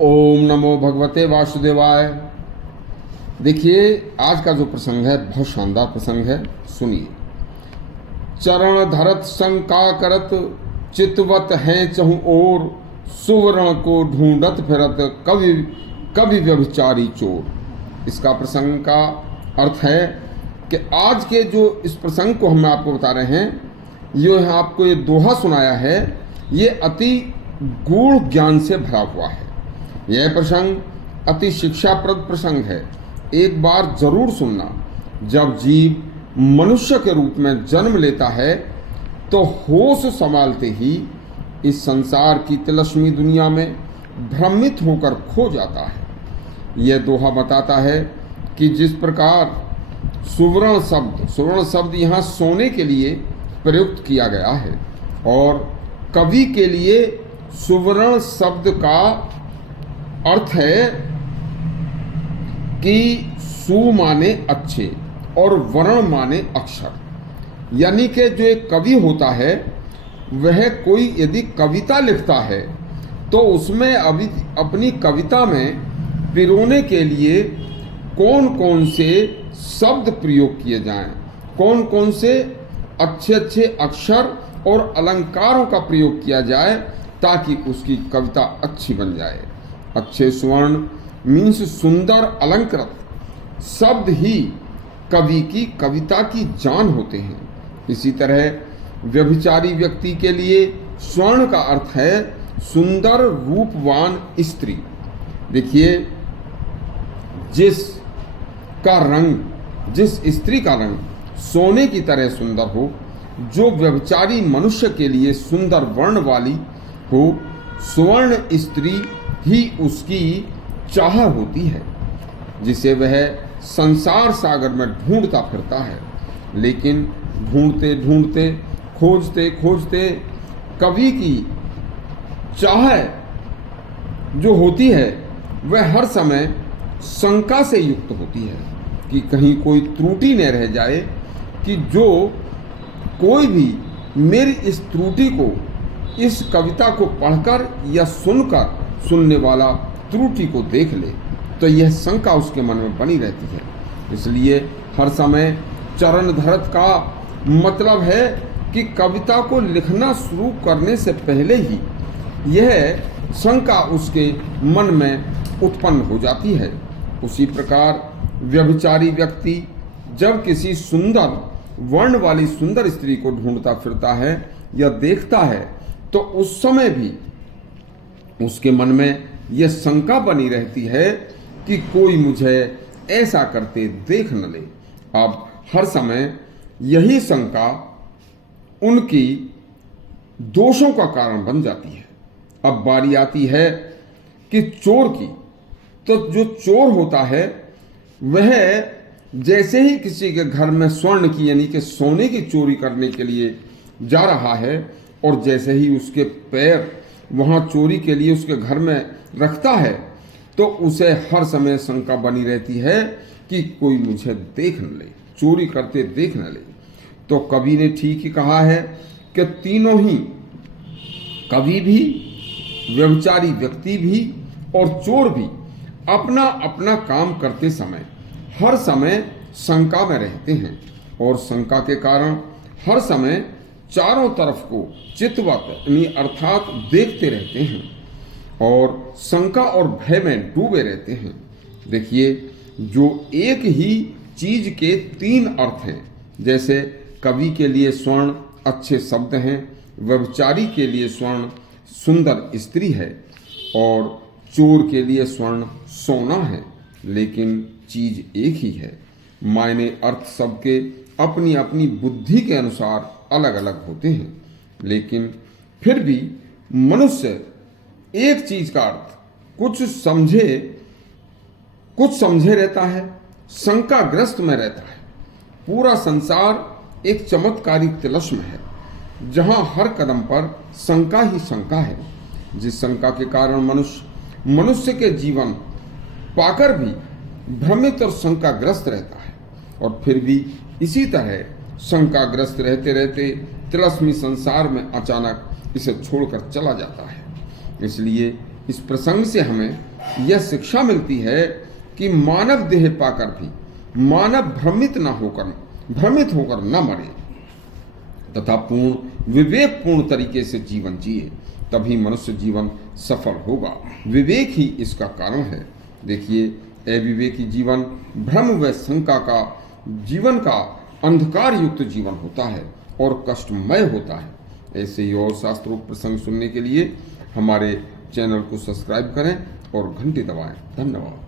ओम नमो भगवते वासुदेवाय। देखिए, आज का जो प्रसंग है बहुत शानदार प्रसंग है, सुनिए। चरण धरत शंका करत, चितवत है चहु ओर, सुवर्ण को ढूंढत फिरत, कवि कवि व्यभिचारी चोर। इसका प्रसंग का अर्थ है कि आज के जो इस प्रसंग को हम आपको बता रहे हैं, ये आपको ये दोहा सुनाया है, ये अति गूढ़ ज्ञान से भरा हुआ है। यह प्रसंग अति शिक्षाप्रद प्रसंग है। एक बार जरूर सुनना। जब जीव मनुष्य के रूप में जन्म लेता है तो होश संभालते ही इस संसार की तिलस्मी दुनिया में भ्रमित होकर खो जाता है। यह दोहा बताता है कि जिस प्रकार सुवर्ण शब्द यहाँ सोने के लिए प्रयुक्त किया गया है, और कवि के लिए सुवर्ण शब्द का अर्थ है कि सु माने अच्छे और वर्ण माने अक्षर। यानी कि जो एक कवि होता है वह कोई यदि कविता लिखता है तो उसमें अभी अपनी कविता में पिरोने के लिए कौन कौन से शब्द प्रयोग किए जाएं, कौन कौन से अच्छे अच्छे अक्षर और अलंकारों का प्रयोग किया जाए ताकि उसकी कविता अच्छी बन जाए। अच्छे स्वर्ण मीन्स सुंदर अलंकृत शब्द ही कवि की कविता की जान होते हैं। इसी तरह व्यभिचारी व्यक्ति के लिए स्वर्ण का अर्थ है सुंदर रूपवान स्त्री। देखिए, जिस स्त्री का रंग सोने की तरह सुंदर हो, जो व्यभिचारी मनुष्य के लिए सुंदर वर्ण वाली हो, स्वर्ण स्त्री ही उसकी चाह होती है, जिसे वह संसार सागर में ढूंढता फिरता है। लेकिन ढूंढते ढूंढते, खोजते खोजते कवि की चाह जो होती है वह हर समय शंका से युक्त होती है कि कहीं कोई त्रुटि न रह जाए, कि जो कोई भी मेरी इस त्रुटि को, इस कविता को पढ़कर या सुनकर सुनने वाला त्रुटि को देख ले, तो यह शंका उसके मन में बनी रहती है। इसलिए हर समय चरण धरत का मतलब है कि कविता को लिखना शुरू करने से पहले ही यह शंका उसके मन में उत्पन्न हो जाती है। उसी प्रकार व्यभिचारी व्यक्ति जब किसी सुंदर वर्ण वाली सुंदर स्त्री को ढूंढता फिरता है या देखता है, तो उस समय भी उसके मन में यह शंका बनी रहती है कि कोई मुझे ऐसा करते देख न ले। अब हर समय यही शंका उनकी दोषों का कारण बन जाती है। अब बारी आती है कि चोर की। तो जो चोर होता है वह जैसे ही किसी के घर में स्वर्ण की यानी कि सोने की चोरी करने के लिए जा रहा है, और जैसे ही उसके पैर वहाँ चोरी के लिए उसके घर में रखता है, तो उसे हर समय शंका बनी रहती है कि कोई मुझे देख न ले, चोरी करते देख न ले। तो कवि ने ठीक ही कहा है कि तीनों ही, कवि भी, व्यभिचारी व्यक्ति भी और चोर भी अपना अपना काम करते समय हर समय शंका में रहते हैं, और शंका के कारण हर समय चारों तरफ को चितवत यानी अर्थात देखते रहते हैं और शंका और भय में डूबे रहते हैं। देखिए, जो एक ही चीज के तीन अर्थ हैं, जैसे कवि के लिए स्वर्ण अच्छे शब्द हैं, व्यभिचारी के लिए स्वर्ण सुंदर स्त्री है, और चोर के लिए स्वर्ण सोना है, लेकिन चीज एक ही है। मायने अर्थ सबके अपनी अपनी बुद्धि के अनुसार अलग अलग होते हैं, लेकिन फिर भी मनुष्य एक चीज का अर्थ कुछ समझे रहता है, शंकाग्रस्त में रहता है। पूरा संसार एक चमत्कारी तिलस्म है, जहां हर कदम पर शंका ही शंका है, जिस शंका के कारण मनुष्य के जीवन पाकर भी भ्रमित और शंकाग्रस्त रहता है, और फिर भी इसी तरह शंकाग्रस्त रहते रहते तिलस्मी संसार में अचानक इसे छोड़कर चला जाता है। इसलिए इस प्रसंग से हमें यह शिक्षा मिलती है कि मानव देह पाकर भी मानव भ्रमित होकर न मरे तथा पूर्ण विवेकपूर्ण तरीके से जीवन जिए, तभी मनुष्य जीवन सफल होगा। विवेक ही इसका कारण है। देखिए, अविवेकी जीवन भ्रम व शंका का जीवन का अंधकार युक्त जीवन होता है और कष्टमय होता है। ऐसे ही और शास्त्रोक्त प्रसंग सुनने के लिए हमारे चैनल को सब्सक्राइब करें और घंटी दबाएं। धन्यवाद।